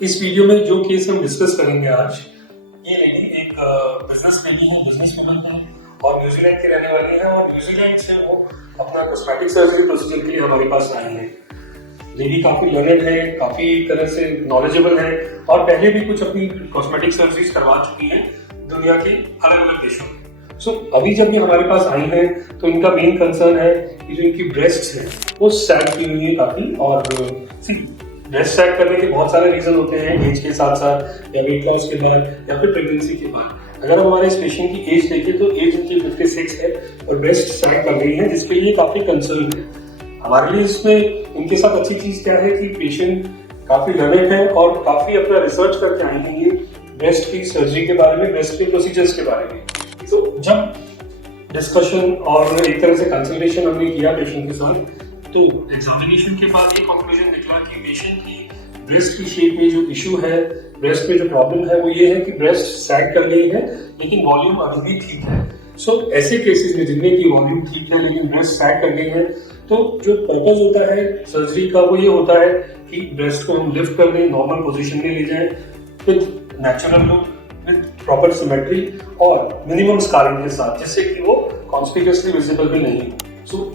इस वीडियो में जो केस हम डिस्कस करेंगे आज, ये लेडी एक बिजनेस लेडी है, बिजनेस वुमन है और न्यूजीलैंड की रहने वाली है और न्यूजीलैंड से वो अपना कॉस्मेटिक सर्जरी प्रोसीजर के लिए हमारे पास आई है। लेडी काफी लर्नड है, काफी तरह से नॉलेजेबल है और पहले भी कुछ अपनी कॉस्मेटिक सर्जरीज करवा चुकी है दुनिया के अलग अलग देशों में। अभी जब ये हमारे पास आई है तो इनका मेन कंसर्न है कि जो इनकी ब्रेस्ट है वो सैग की हुई है काफी। और ब्रेस्ट सैग करने के बहुत सारे रीजन होते हैं, एज के साथ साथ या वेट लॉस के बाद या फिर प्रेगनेंसी के बाद। अगर हम हमारे इस पेशेंट की एज देखें तो एज इनकी 56 है और ब्रेस्ट सैग कर रही है, जिसके लिए काफी कंसर्न है। हमारे लिए इसमें इनके साथ अच्छी चीज क्या है कि पेशेंट काफी लर्नेड है और काफी अपना रिसर्च करके आई है ब्रेस्ट की सर्जरी के बारे में, ब्रेस्ट के प्रोसीजर्स के बारे में। तो जब डिस्कशन और एक तरह से कंसल्टेशन हमने किया पेशेंट के साथ, तो एग्जामिनेशन के बाद ये कंक्लूजन निकला कि पेशेंट की ब्रेस्ट की शेप में जो इशू है, ब्रेस्ट में जो प्रॉब्लम है वो ये है कि ब्रेस्ट सैग कर गई है लेकिन वॉल्यूम अभी भी ठीक है। ऐसे केसेस में जिनमें की वॉल्यूम ठीक है लेकिन ब्रेस्ट सैग कर गई है, तो जो पर्पज होता है सर्जरी का वो ये होता है कि ब्रेस्ट को हम लिफ्ट कर दें, नॉर्मल पोजीशन में ले जाएं with natural look, with proper symmetry और मिनिमम स्कारिंग के साथ, जिससे कि वो कॉन्स्पिक्यूअसली विजिबल भी नहीं हो।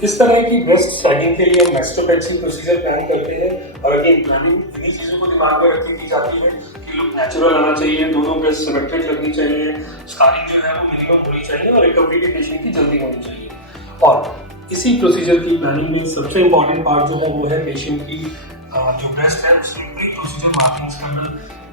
इस तरह की ब्रेस्ट सैगिंग के लिए हम मैस्टोपेक्सी प्रोसीजर प्लान करते हैं और अगेन प्लानिंग इन्हीं चीजों को दिमाग में रखी की जाती है कि लुक नेचुरल आना चाहिए, दोनों ब्रेस्ट सिमेट्रिक लगनी चाहिए, स्कारिंग जो है वो मिनिमम होनी चाहिए और रिकवरी के पेशेंट की जल्दी होनी चाहिए। और इसी प्रोसीजर की प्लानिंग में सबसे इम्पोर्टेंट पार्ट जो है वो है पेशेंट की जो ब्रेस्ट है उसकी प्री प्रोसीजर मार्किंग्स करना,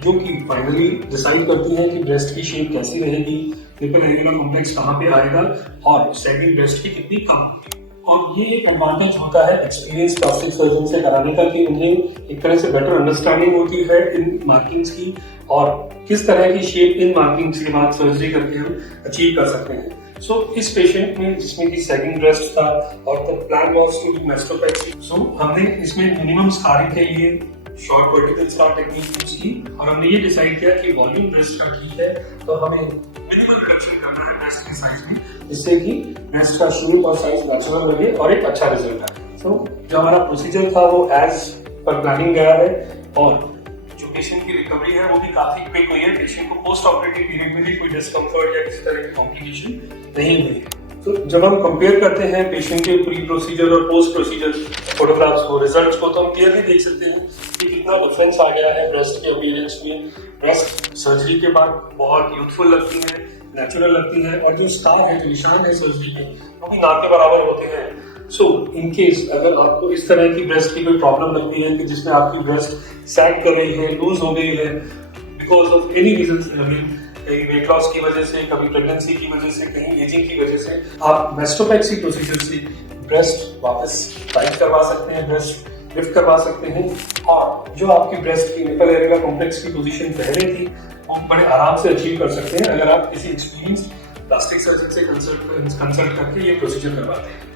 जो कि फाइनली डिसाइड करती है कि ब्रेस्ट की शेप कैसी रहेगी, निपल एरिया कॉम्प्लेक्स कहाँ पे आएगा और सैगिंग ब्रेस्ट की कितनी कम होगी। और ये एक एडवांटेज होता है एक्सपीरियंस प्लास्टिक सर्जन से कराने का कि उन्हें एक तरह से बेटर अंडरस्टैंडिंग होती है इन मार्किंग्स की और किस तरह की शेप इन मार्किंग्स के बाद सर्जरी करके हम अचीव कर सकते हैं। इस पेशेंट में जिसमें कि सैगिंग ब्रेस्ट था और the plan was to do mastopexy, हमने इसमें मिनिमम स्कारिंग के लिए short vertical scar technique use की और हमने ये डिसाइड किया कि वॉल्यूम ब्रेस्ट का ठीक है तो हमें मिनिमल रिडक्शन करना है ब्रेस्ट के साइज में, जिससे कि ब्रेस्ट का शेप और साइज नेचुरल लगे और एक अच्छा रिजल्ट आए। जो हमारा प्रोसीजर था वो एज पर प्लानिंग गया है और जो पेशेंट की रिकवरी है वो भी काफी क्विक हुई है। पेशेंट को पोस्ट ऑपरेटिव पीरियड में भी कोई डिस्कम्फर्ट या किसी तरह की कॉम्प्लिकेशन नहीं हुई है। जब हम कंपेयर करते हैं पेशेंट के प्री प्रोसीजर और पोस्ट प्रोसीजर फोटोग्राफ्स को, रिजल्ट्स को, तो हम क्लियरली देख सकते हैं कि कितना डिफरेंस आ गया है ब्रेस्ट के अपीयरेंस में। ब्रेस्ट सर्जरी के बाद बहुत यूथफुल लगती है, नेचुरल लगती है और जो स्कार है, जो निशान है सर्जरी के, वो भी ना के बराबर होते हैं। इन केस अगर आपको इस तरह की ब्रेस्ट की कोई प्रॉब्लम लगती है कि जिसमें आपकी ब्रेस्ट सैग कर रही है, लूज हो गई है बिकॉज ऑफ एनी रीजन, कहीं वेट लॉस की वजह से, कभी प्रेगनेंसी की वजह से, कहीं एजिंग की वजह से, आप मैस्टोपेक्सी प्रोसीजर से ब्रेस्ट वापस टाइट करवा सकते हैं, ब्रेस्ट लिफ्ट करवा सकते हैं और जो आपकी ब्रेस्ट की निपल एरिया कॉम्प्लेक्स की पोजीशन पहले थी वो बड़े आराम से अचीव कर सकते हैं अगर आप किसी एक्सपीरियंस प्लास्टिक सर्जन से कंसल्ट करके ये प्रोसीजर करवाते हैं।